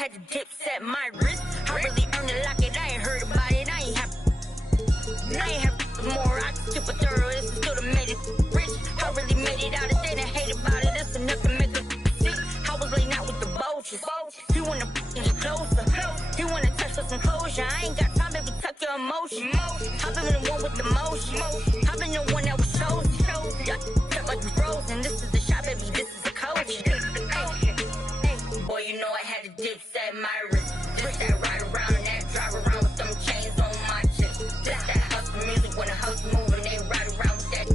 had to dip set my wrist. I really earned it like it. I ain't heard about it. I ain't have more. I just skip a thorough. This is still the made it rich. I really made it out. If they didn't hate about it, that's enough to make a sick. I was laying out with the vultures. He wanna get closer. He wanna touch for some closure. I ain't got time, baby. Tuck your emotion. I've been the one with the motion. I've been the one that was chosen. Felt like we frozen. This is the shot, baby. This is the coach. Boy, you know I had to dip set my wrist. This that ride around and that drive around with them chains on my chest. This that hustle music when the hustle moving, they ride around with that.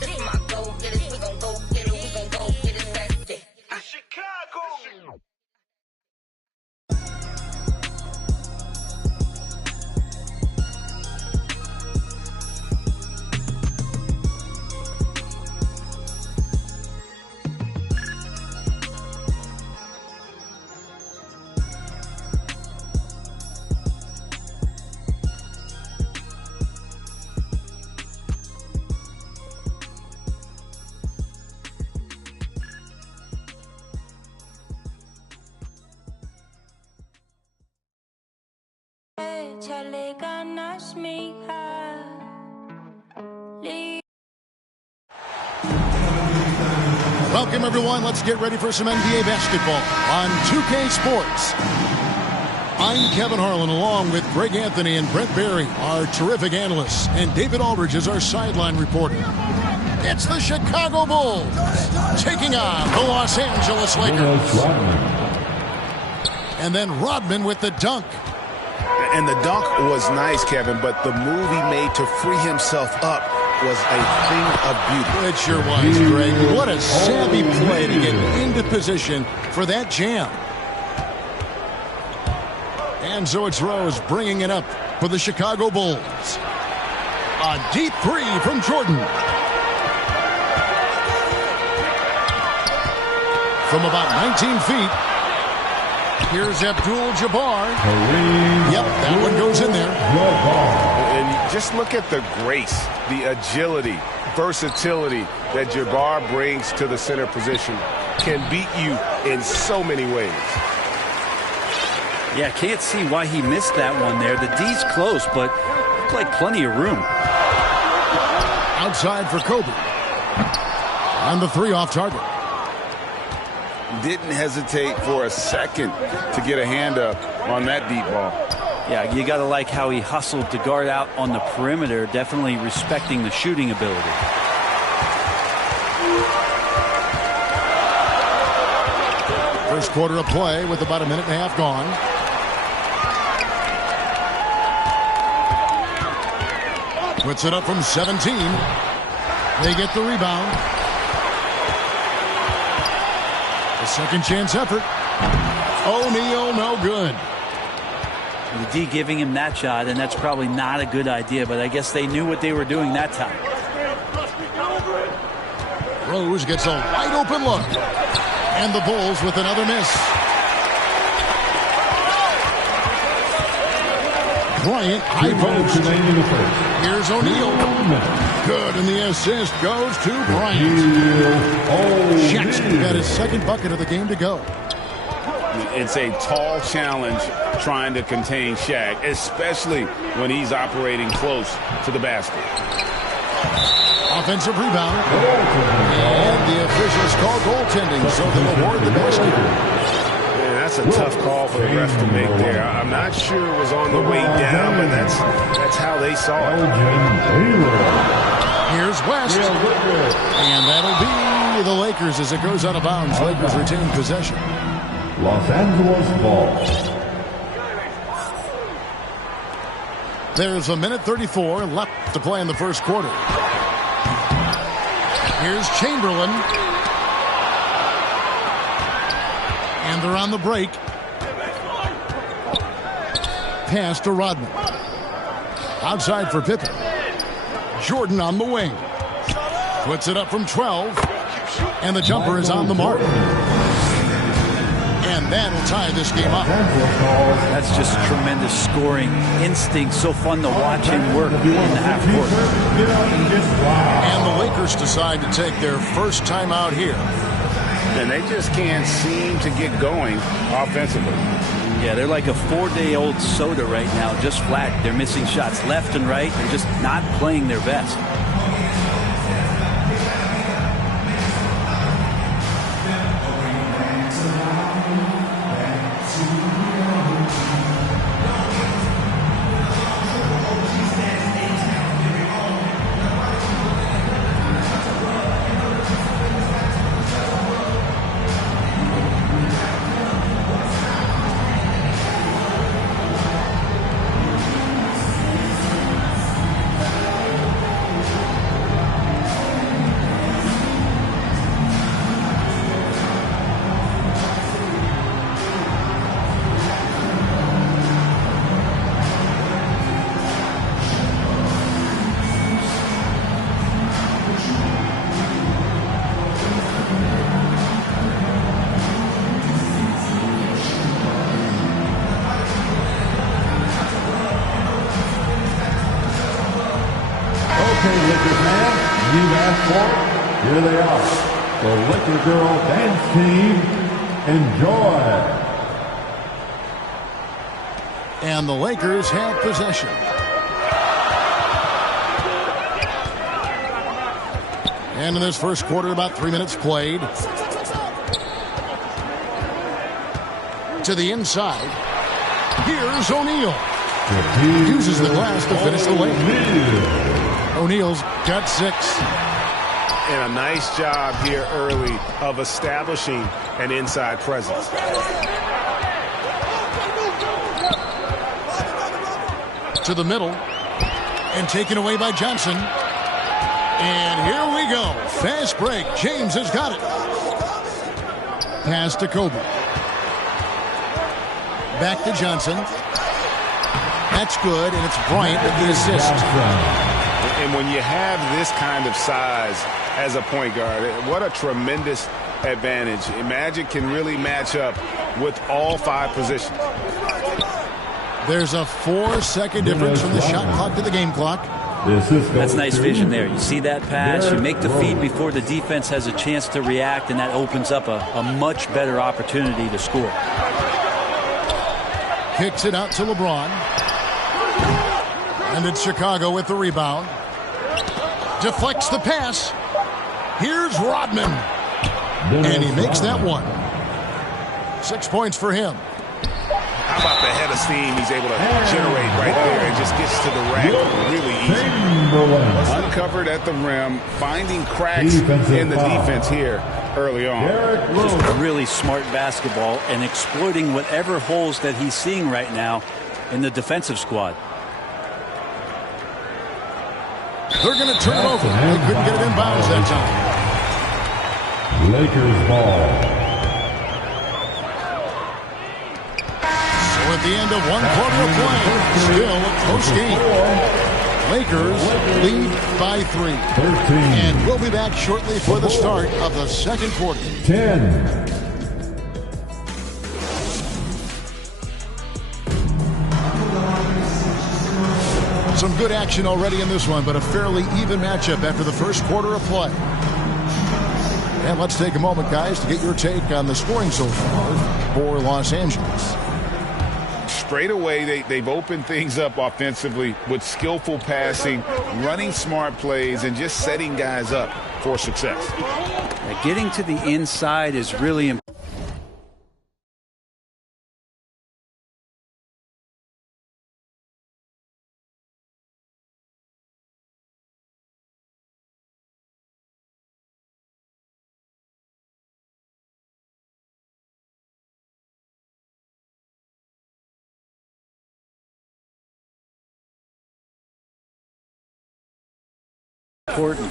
This is my go get it. We gon' go get it. We gon' go get it. That's it. Chicago. Welcome, everyone. Let's get ready for some NBA basketball on 2K Sports. I'm Kevin Harlan, along with Greg Anthony and Brent Barry, our terrific analysts, and David Aldridge is our sideline reporter. It's the Chicago Bulls taking on the Los Angeles Lakers. And then Rodman with the dunk. And the dunk was nice, Kevin, but the move he made to free himself up was a thing of beauty. It sure was, Greg. What a savvy play to get into position for that jam. And so it's Rose bringing it up for the Chicago Bulls. A deep three from Jordan. From about 19 feet. Here's Abdul-Jabbar. Yep, that one goes in there. And just look at the grace, the agility, versatility that Jabbar brings to the center position. Can beat you in so many ways. Yeah, can't see why he missed that one there. The D's close, but looked like plenty of room. Outside for Kobe. And the three off target. Didn't hesitate for a second to get a hand up on that deep ball. Yeah, you got to like how he hustled to guard out on the perimeter, definitely respecting the shooting ability. First quarter of play with about a minute and a half gone. Puts it up from 17. They get the rebound. A second chance effort. O'Neal, no good. The D giving him that shot, and that's probably not a good idea, but I guess they knew what they were doing that time. Rose gets a wide open look. And the Bulls with another miss. Bryant, high post. Here's O'Neal. Good, and the assist goes to Bryant. Jackson got his second bucket of the game to go. It's a tall challenge trying to contain Shaq, especially when he's operating close to the basket. Offensive rebound. And the officials call goaltending, so they'll award the basket. Man, that's a tough call for the ref to make there. I'm not sure it was on the way down, but that's how they saw it. Here's West. And that'll be the Lakers as it goes out of bounds. Lakers retain possession. Los Angeles ball. There's a minute 34 left to play in the first quarter. Here's Chamberlain. And they're on the break. Pass to Rodman. Outside for Pippen. Jordan on the wing. Puts it up from 12. And the jumper is on the mark. And that'll tie this game up. That's just tremendous scoring instinct. So fun to watch him work in the half court. And the Lakers decide to take their first time out here. And they just can't seem to get going offensively. Yeah, they're like a 4-day-old soda right now, just flat. They're missing shots left and right. They're just not playing their best. Okay, Lakers man, you've asked for it. Here they are. The Laker Girl Dance Team. Enjoy. And the Lakers have possession. And in this first quarter, about 3 minutes played. To the inside. Here's O'Neal. Uses the glass to finish the lane. O'Neal's got 6. And a nice job here early of establishing an inside presence. To the middle. And taken away by Johnson. And here we go. Fast break. James has got it. Pass to Kobe. Back to Johnson. That's good, and it's Bryant with the assist. And when you have this kind of size as a point guard, what a tremendous advantage. Magic can really match up with all 5 positions. There's a 4-second difference from the shot clock to the game clock. That's nice vision there. You see that pass, you make the feed before the defense has a chance to react, and that opens up a much better opportunity to score. Kicks it out to LeBron. And it's Chicago with the rebound. Deflects the pass. Here's Rodman. And he makes that one. 6 points for him. How about the head of steam he's able to generate right there and just gets to the rack really easy. Uncovered at the rim, finding cracks in the defense here early on. Just really smart basketball and exploiting whatever holes that he's seeing right now in the defensive squad. They're going to turn it over. They couldn't get it in bounds that time. Lakers ball. So at the end of 1 quarter of play, still a close game. Lakers lead by 3. 13. And we'll be back shortly for the start of the second quarter. 10. Some good action already in this one, but a fairly even matchup after the first quarter of play. And let's take a moment, guys, to get your take on the scoring so far for Los Angeles. Straight away, they've opened things up offensively with skillful passing, running smart plays, and just setting guys up for success. Getting to the inside is really important.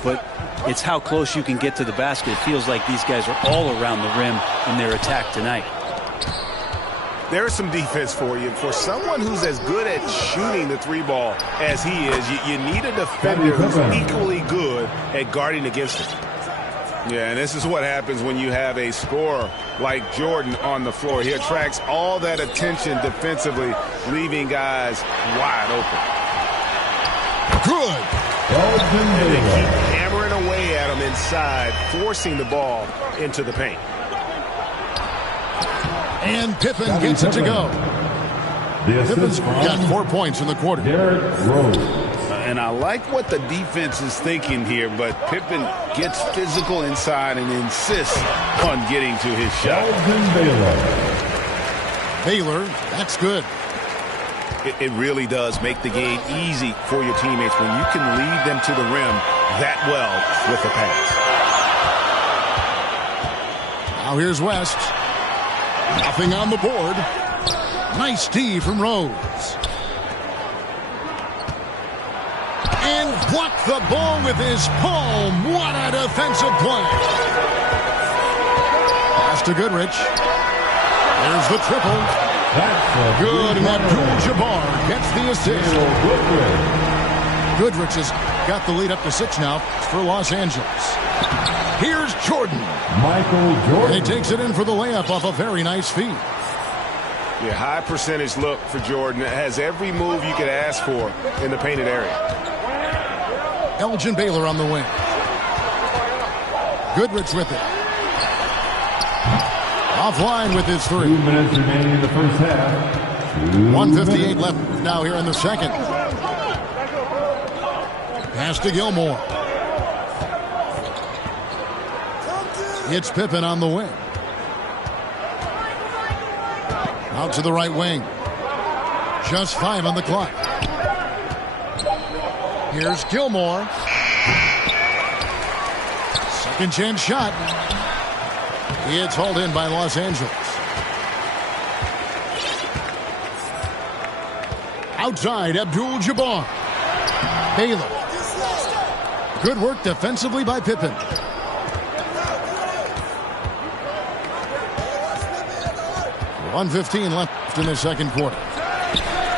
But it's how close you can get to the basket. It feels like these guys are all around the rim in their attack tonight. There's some defense for you. For someone who's as good at shooting the 3-ball as he is, you need a defender who's equally good at guarding against it. Yeah, and this is what happens when you have a scorer like Jordan on the floor. He attracts all that attention defensively, leaving guys wide open. Good. And they keep hammering away at him inside, forcing the ball into the paint. And Pippen gets it to go. Pippen's got 4 points in the quarter. Derrick Rose. And I like what the defense is thinking here, but Pippen gets physical inside and insists on getting to his shot. Elgin Baylor. Baylor, that's good. It really does make the game easy for your teammates when you can lead them to the rim that well with the pass. Now here's West. Nothing on the board. Nice D from Rose. And blocked the ball with his palm. What a defensive play. Pass to Goodrich. There's the triple. That's Good, and Abdul-Jabbar gets the assist. Goodrich has got the lead up to 6 now for Los Angeles. Here's Jordan. Michael Jordan. And he takes it in for the layup off a very nice feed. Yeah, high percentage look for Jordan. It has every move you could ask for in the painted area. Elgin Baylor on the wing. Goodrich with it. Offline with his 3. 2 minutes remaining in the first half. 1:58 left now here in the second. Pass to Gilmore. It's Pippen on the wing. Out to the right wing. Just 5 on the clock. Here's Gilmore. Second chance shot. It's hauled in by Los Angeles. Outside, Abdul-Jabbar. Baylor. Good work defensively by Pippen. .115 left in the second quarter.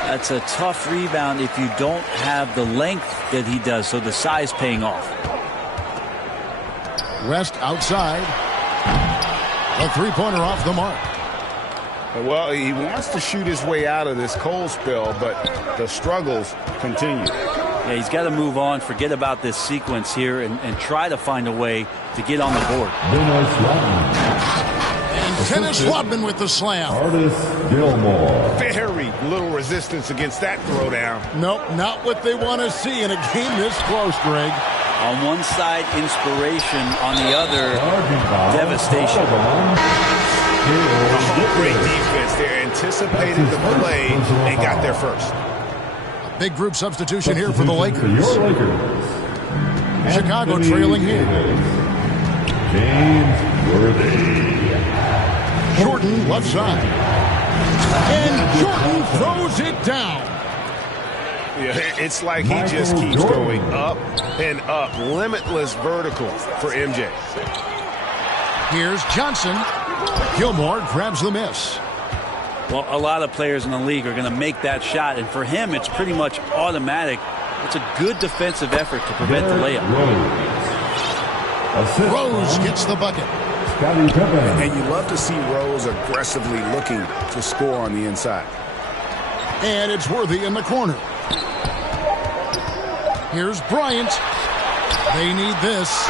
That's a tough rebound if you don't have the length that he does, so the size paying off. West outside. A 3-pointer off the mark. Well, he wants to shoot his way out of this cold spell, but the struggles continue. Yeah, he's got to move on, forget about this sequence here, and try to find a way to get on the board. And Dennis Rodman with the slam. Artis Gilmore. Very little resistance against that throwdown. Nope, not what they want to see in a game this close, Greg. On one side, inspiration. On the other, devastation. Great defense there. Anticipated the play and got there first. Big group substitution here for the Lakers. Your Lakers. Chicago Anthony trailing here. James Worthy. Jordan left side. And Jordan throws it down. Yeah, it's like he just keeps going up and up. Limitless vertical for MJ. Here's Johnson. Gilmore grabs the miss. Well, a lot of players in the league are going to make that shot, and for him, it's pretty much automatic. It's a good defensive effort to prevent the layup. Rose gets the bucket. Scottie Pippen. And you love to see Rose aggressively looking to score on the inside. And it's Worthy in the corner. Here's Bryant. They need this.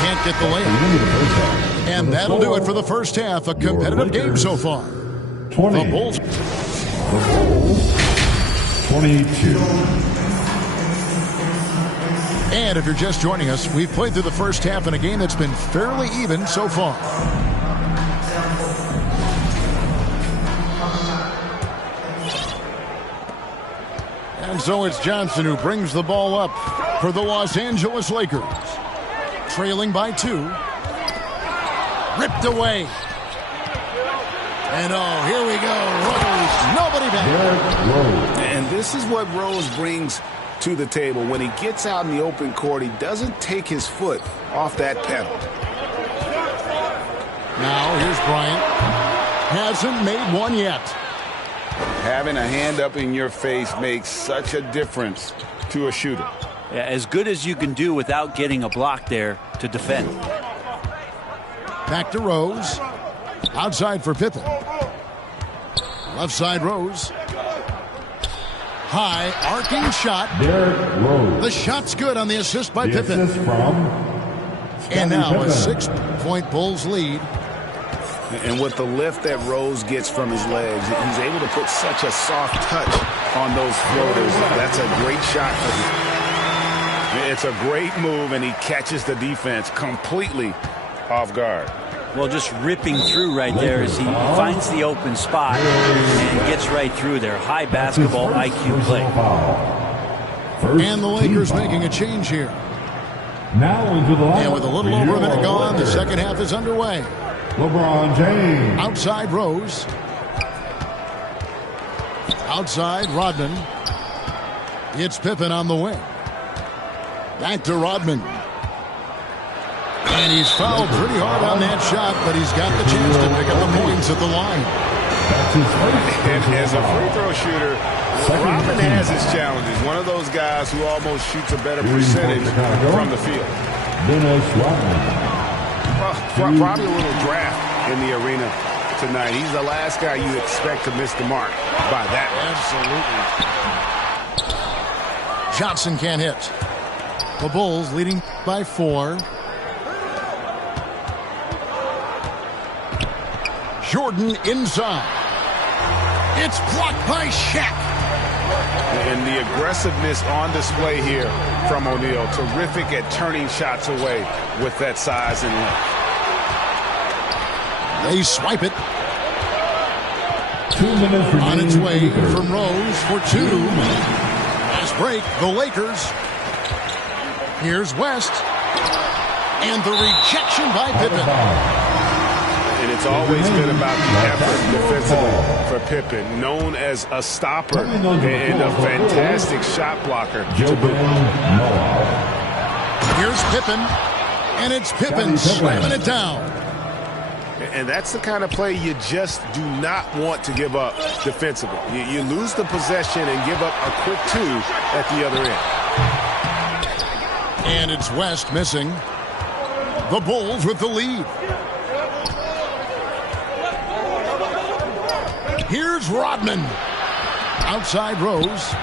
Can't get the layup. And that'll do it for the first half. A competitive game so far. 20. The Bulls. 22. And if you're just joining us, we've played through the first half in a game that's been fairly even so far. And so it's Johnson who brings the ball up for the Los Angeles Lakers. Trailing by 2. Ripped away. And oh, here we go. Rose, nobody back. And this is what Rose brings to the table. When he gets out in the open court, he doesn't take his foot off that pedal. Now here's Bryant. Hasn't made one yet. Having a hand up in your face makes such a difference to a shooter. Yeah, as good as you can do without getting a block there to defend. Back to Rose. Outside for Pippen. Left side Rose. High arcing shot. Derrick Rose. The shot's good on the assist by The Pippen. assist from And now Pippen. a 6-point Bulls lead. And with the lift that Rose gets from his legs, he's able to put such a soft touch on those floaters. That's a great shot for him. It's a great move, and he catches the defense completely off guard. Well, just ripping through right there as he finds the open spot and gets right through there. High basketball IQ play. And the Lakers making a change here. Now into the line. And with a little over a minute gone, the second half is underway. LeBron James. Outside Rose. Outside Rodman. It's Pippen on the wing. Back to Rodman. And he's fouled pretty hard on that shot, but he's got the chance to pick up the points at the line. And as a free throw shooter, Rodman has his challenges. One of those guys who almost shoots a better percentage from the field. Dennis Rodman. Probably a little draft in the arena tonight. He's the last guy you expect to miss the mark by that much. Absolutely. Johnson can't hit. The Bulls leading by 4. Jordan inside. It's blocked by Shaq. And the aggressiveness on display here from O'Neal. Terrific at turning shots away with that size and length. They swipe it. 2 minutes remaining. On its way from Rose for 2. Last break, the Lakers. Here's West. And the rejection by Pippen. And it's always been about the effort defensively for Pippen, known as a stopper and a fantastic shot blocker. Here's Pippen, and it's Pippen slamming it down. And that's the kind of play you just do not want to give up defensively. You lose the possession and give up a quick 2 at the other end. And it's West missing. The Bulls with the lead. Here's Rodman. Outside Rose.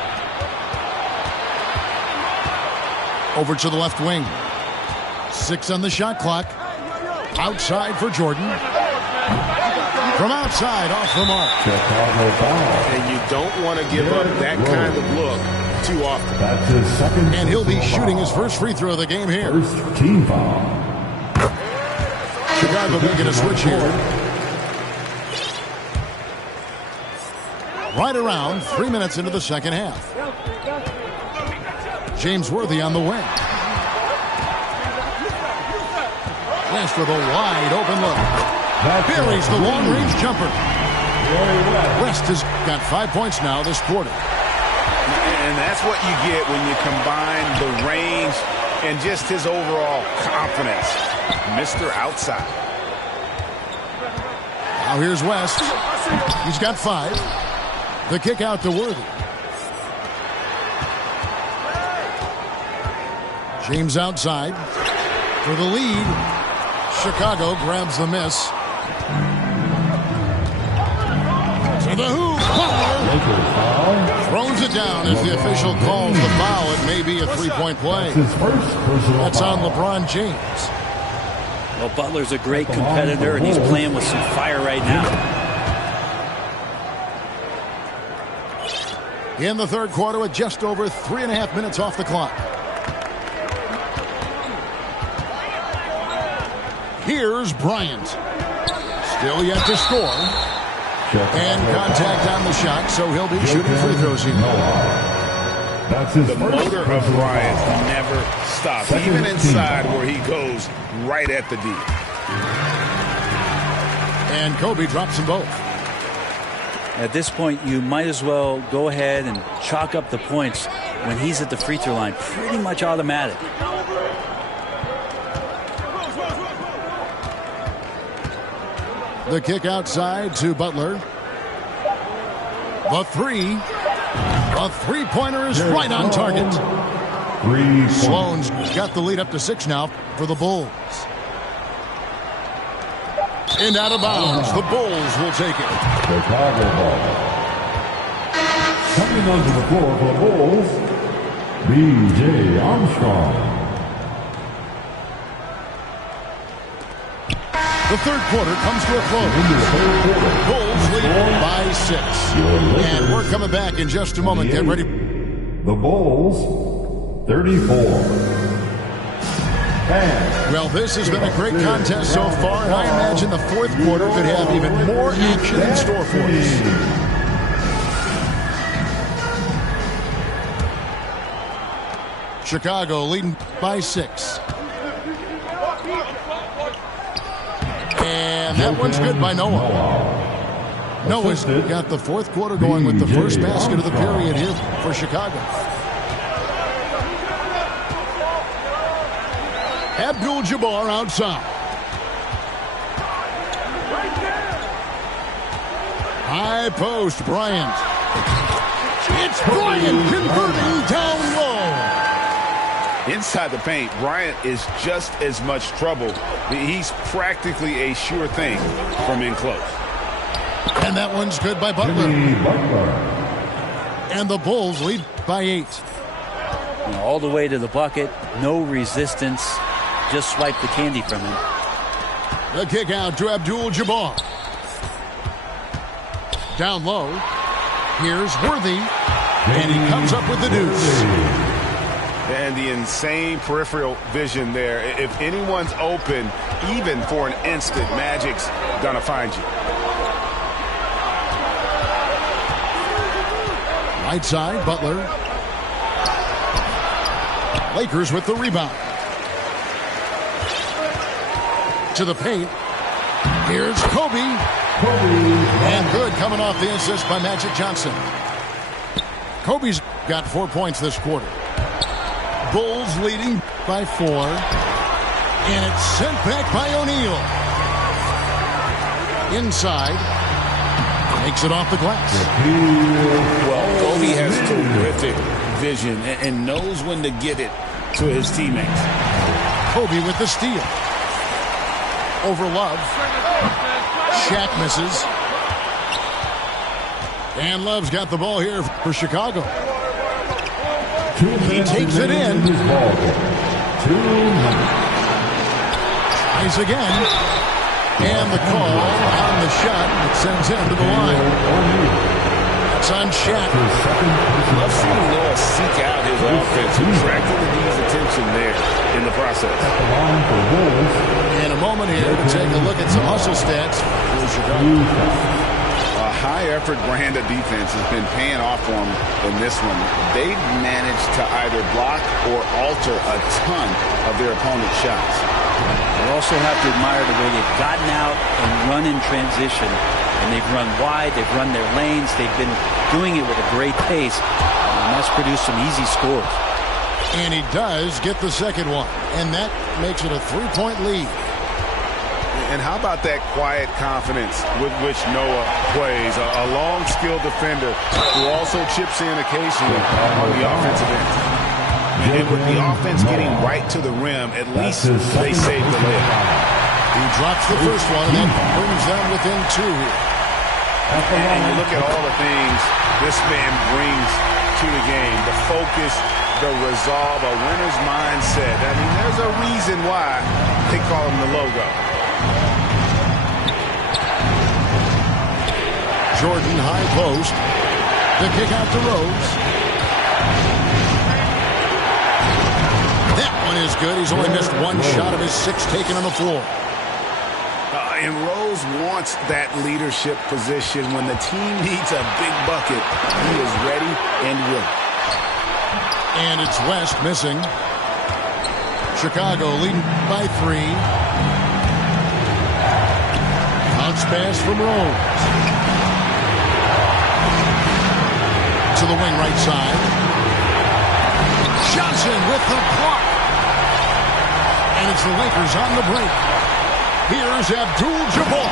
Over to the left wing. 6 on the shot clock. Outside for Jordan. From outside, off the mark. And you don't want to give up that kind of look too often. That's his second. And he'll be shooting his first free throw of the game here. First team foul. Chicago making a switch here. Right around 3 minutes into the second half. James Worthy on the wing. West with a wide open look. Buries the long-range jumper. West has got 5 points now this quarter. And that's what you get when you combine the range and just his overall confidence. Mr. Outside. Now here's West. He's got 5. The kick out to Worthy. James outside for the lead. Chicago grabs the miss. To the hoop. Butler throws it down as the official calls the foul. It may be a 3-point play. That's on LeBron James. Well, Butler's a great competitor, and he's playing with some fire right now. In the third quarter with just over 3.5 minutes off the clock. Here's Bryant. Still yet to score. And contact on the shot, so he'll be shooting free throws here. The motor of Bryant never stops, even inside where he goes right at the D. And Kobe drops them both. At this point, you might as well go ahead and chalk up the points when he's at the free throw line. Pretty much automatic. The kick outside to Butler. The three. A three-pointer is right on target. Sloan's got the lead up to 6 now for the Bulls. And out of bounds. The Bulls will take it. Chicago ball. Coming onto the floor for the Bulls, B.J. Armstrong. The third quarter comes to a close. Bulls lead by 6. And we're coming back in just a moment. Get ready. The Bulls, 34. Well, this has been a great contest so far, and I imagine the fourth quarter could have even more action in store for us. Chicago leading by 6. And that one's good by Noah. Noah's got the fourth quarter going with the first basket of the period here for Chicago. Abdul-Jabbar outside. High post, Bryant. It's Bryant converting down low. Inside the paint, Bryant is just as much trouble. He's practically a sure thing from in close. And that one's good by Butler. And the Bulls lead by 8. All the way to the bucket, no resistance. Just swipe the candy from him. The kick out to Abdul-Jabbar. Down low. Here's Worthy. And he comes up with the deuce. And the insane peripheral vision there. If anyone's open, even for an instant, Magic's gonna find you. Right side, Butler. Lakers with the rebound. To the paint. Here's Kobe. And good coming off the assist by Magic Johnson. Kobe's got 4 points this quarter. Bulls leading by 4. And it's sent back by O'Neal. Inside. Makes it off the glass. Well, Kobe has terrific vision and knows when to get it to his teammates. Kobe with the steal. Over Love. Shaq misses. And Love's got the ball here for Chicago. He takes it in. Tries again. And the call on the shot that sends him to the line. That's on Shaq. Love seeing Noah seek out his offense, attracting the D's attention there in the process. In a moment here to take a look at some hustle stats for Chicago. A high-effort brand of defense has been paying off for them in this one. They've managed to either block or alter a ton of their opponent's shots. You also have to admire the way they've gotten out and run in transition. And they've run wide, they've run their lanes, they've been doing it with a great pace. And that's produced some easy scores. And he does get the second one. And that makes it a 3-point lead. And how about that quiet confidence with which Noah plays? A long, skilled defender who also chips in occasionally on the offensive end. And with the offense getting right to the rim, at least they save the lid. He drops the first one and then brings them within 2 here. And you look at all the things this man brings to the game. The focus, the resolve, a winner's mindset. I mean, there's a reason why they call him the logo. Jordan high post. The kick out to Rose. That one is good. He's only missed 1 shot of his 6 taken on the floor. And Rose wants that leadership position. When the team needs a big bucket, he is ready and willing. And it's West missing. Chicago leading by 3. Bounce pass from Rose. To the wing right side. Johnson with the block. And it's the Lakers on the break. Here's Abdul-Jabbar.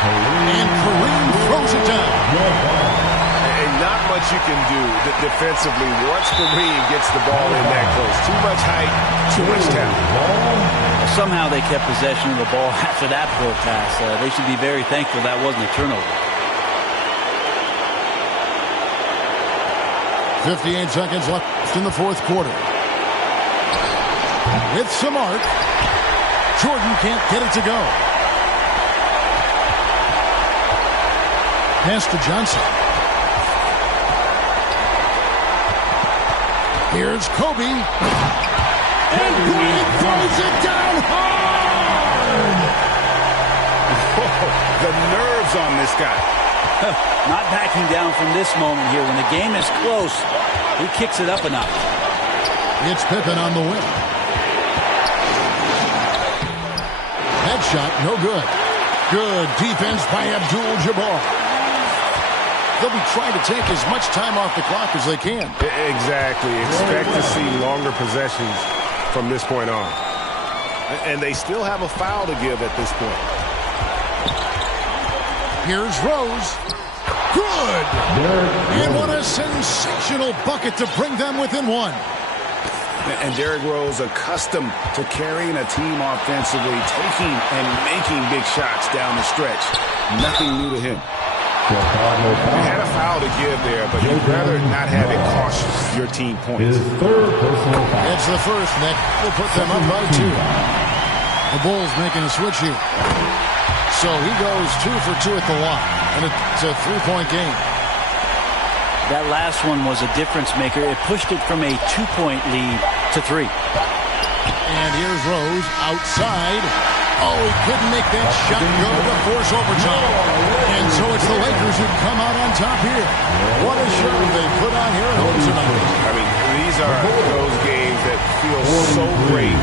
And Kareem throws it down. And not much you can do defensively once Kareem gets the ball in that close. Too much height, too much talent. Somehow they kept possession of the ball after that poor pass. They should be very thankful that wasn't a turnover. 58 seconds left in the fourth quarter. With some arc. Jordan can't get it to go. Pass to Johnson. Here's Kobe. And Bryant throws it down hard. Whoa, the nerves on this guy. Not backing down from this moment here. When the game is close, he kicks it up a notch. It's Pippen on the win. That shot, no good. Good defense by Abdul-Jabbar. They'll be trying to take as much time off the clock as they can. Exactly. Expect to see longer possessions from this point on. And they still have a foul to give at this point. Here's Rose. Good! And what a sensational bucket to bring them within one. And Derrick Rose, accustomed to carrying a team offensively, taking and making big shots down the stretch. Nothing new to him. He had a foul to give there, but you'd rather not have it cost your team points. His third personal foul. It's the first, and that will put them up by 2. The Bulls making a switch here. So he goes 2 for 2 at the line, and it's a 3-point game. That last one was a difference maker. It pushed it from a 2-point lead to 3. And here's Rose outside. Oh, he couldn't make that shot go to force overtime. And so it's the Lakers who come out on top here. What a show they put on here at home tonight. I mean, these are those games that feel so great